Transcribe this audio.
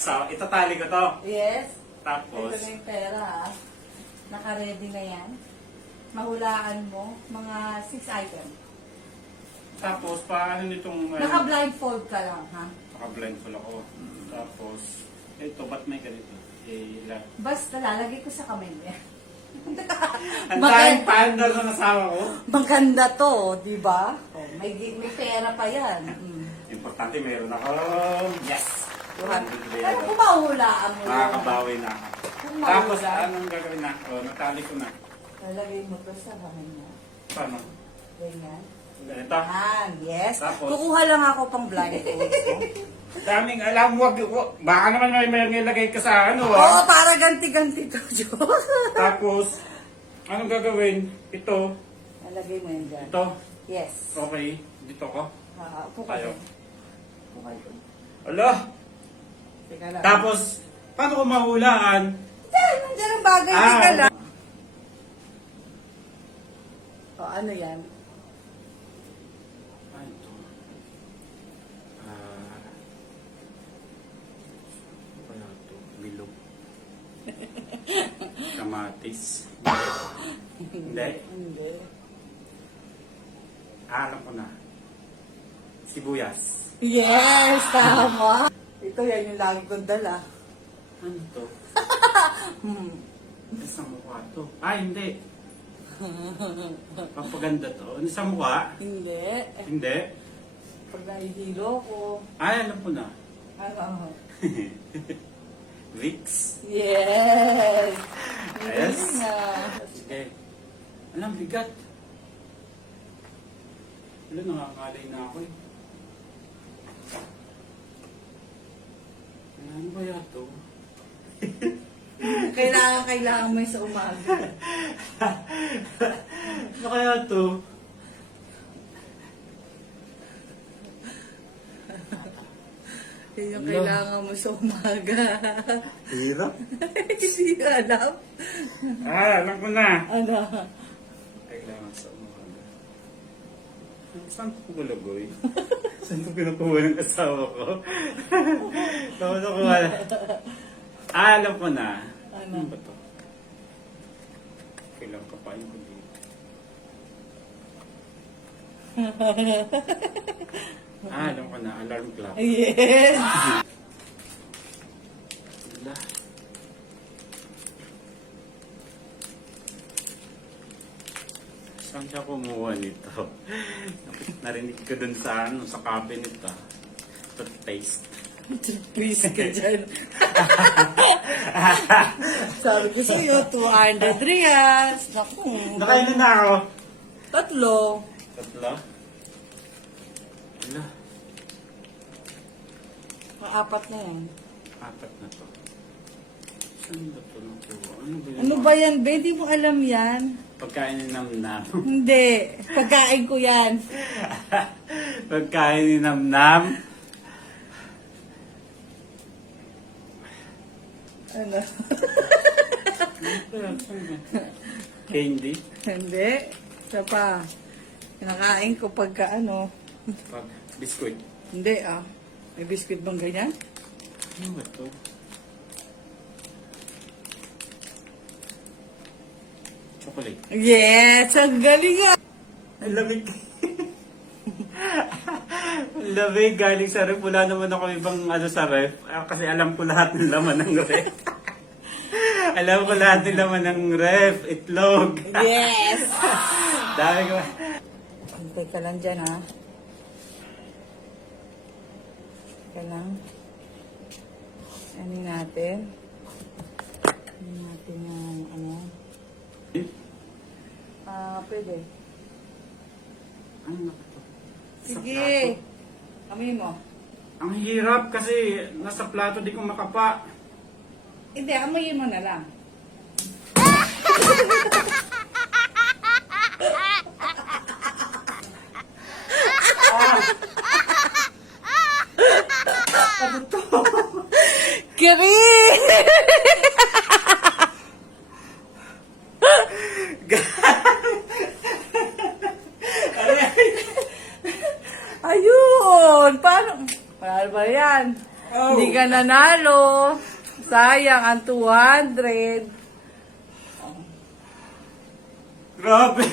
So, itatali ko to. Yes. Tapos, Ito na yung pera, ha. Naka-ready na yan. Mahulaan mo, mga 6 items. tapos, paano nitong... Naka-blindfold ka lang, ha? Naka-blindfold ako. Tapos, ito, ba't may ganito? Basta lalagay ko sa kamay niya. Ang tayong paandar ng asawa ko. Maganda to, di ba? Oh, may pera pa yan. Importante, meron ako. Yes! Pero kung mahulaan mo Makakabawi na ako. Kung Tapos, mahulaan, anong gagawin na? O, natali ko na. lalagay mo to sa kamay niya. Paano? Ganyan. Ganito. Yes. Tapos? Kukuha lang ako pang blindfold. Daming alam, baka naman may ilagay ka sa ano, Oo, para ganti-ganti to, Diyos. Tapos, anong gagawin? Ito, Lalagay mo yan dyan. ito, Yes. okay, dito ko. Upo ka Tayo. dyan. Upo ka dyan. Ala, Teka lang. tapos, paano ko mahulaan? Nandiyan ang bagay. Ah, Teka lang. O, ano yan? Ano ito? Ano kaya ito? Bilog. Kamatis. Hindi. Hindi. Alam ko na. Sibuyas. Yes, tama. Ito yan yung lagi kong dala. Ano to? Sa mukha to. Hindi. Papaganda to. Ano sa mukha? Hindi. Hindi. Pag nahihilo ko. Alam ko na. Ano? Vicks. Yes. Yes. Galing na. Sige. Alam, bigat. Wala, nakakalay na ako eh. Ano kaya to? Kailangan mo yung sa umaga. Ano kaya to? Yun yung kailangan mo sa umaga. Hirap. Hindi ko alam. Alam ko na. Ano? Kailangan sa umaga. Saan ko gulagoy? Saan ko pinukuha ng asawa ko? Saan ko nakuha na? Alam ko na. Ano? Ano ba to? Kailangan kapain ko dito. Alam ko na. Alarm clock. Yes. Wala. Saan siya kumuha nito? Narinig ko dun sa, ano, sa cabinet toothpaste. Please ka dyan. Sabi ko sa'yo, 200 reals. Naku. Nakainin na ako. 3. Tatlo? Wala. Maapat na yan. Apat na to. Saan ba ito nakuha? Ano ba yun? Ano ba yan, be? Di mo alam yan. Pagkain ni Namnam. Hindi. Pagkain ko yan. Pagkain ni Namnam. Ano? Candy. Hindi. Isa pa. Kinakain ko pagka ano. Pag biskuit. Hindi ah. May biscuit bang ganyan? Ano ba ito? Chocolate. Yes! Ang galing ah! Ang lamig. Ang lamig. Galing sa ref. Wala naman ako ibang ano sa ref. Kasi alam ko lahat ng laman ng ref. Alam ko lahat ng laman ng ref. Itlog. Yes! Dami ko. Hintay ka lang dyan ha. Ka lang. Ano natin? Ano natin yung ano? Pwede. Ano na ito? Sige. Amoy mo. Ang hirap kasi nasa plato di ko makapa. Hindi, amoyin mo na lang. Ano to? Kirin! Ayun! Paano? Paano ba yan? Oh. Hindi ka ka nanalo. Sayang ang 200. Grabe!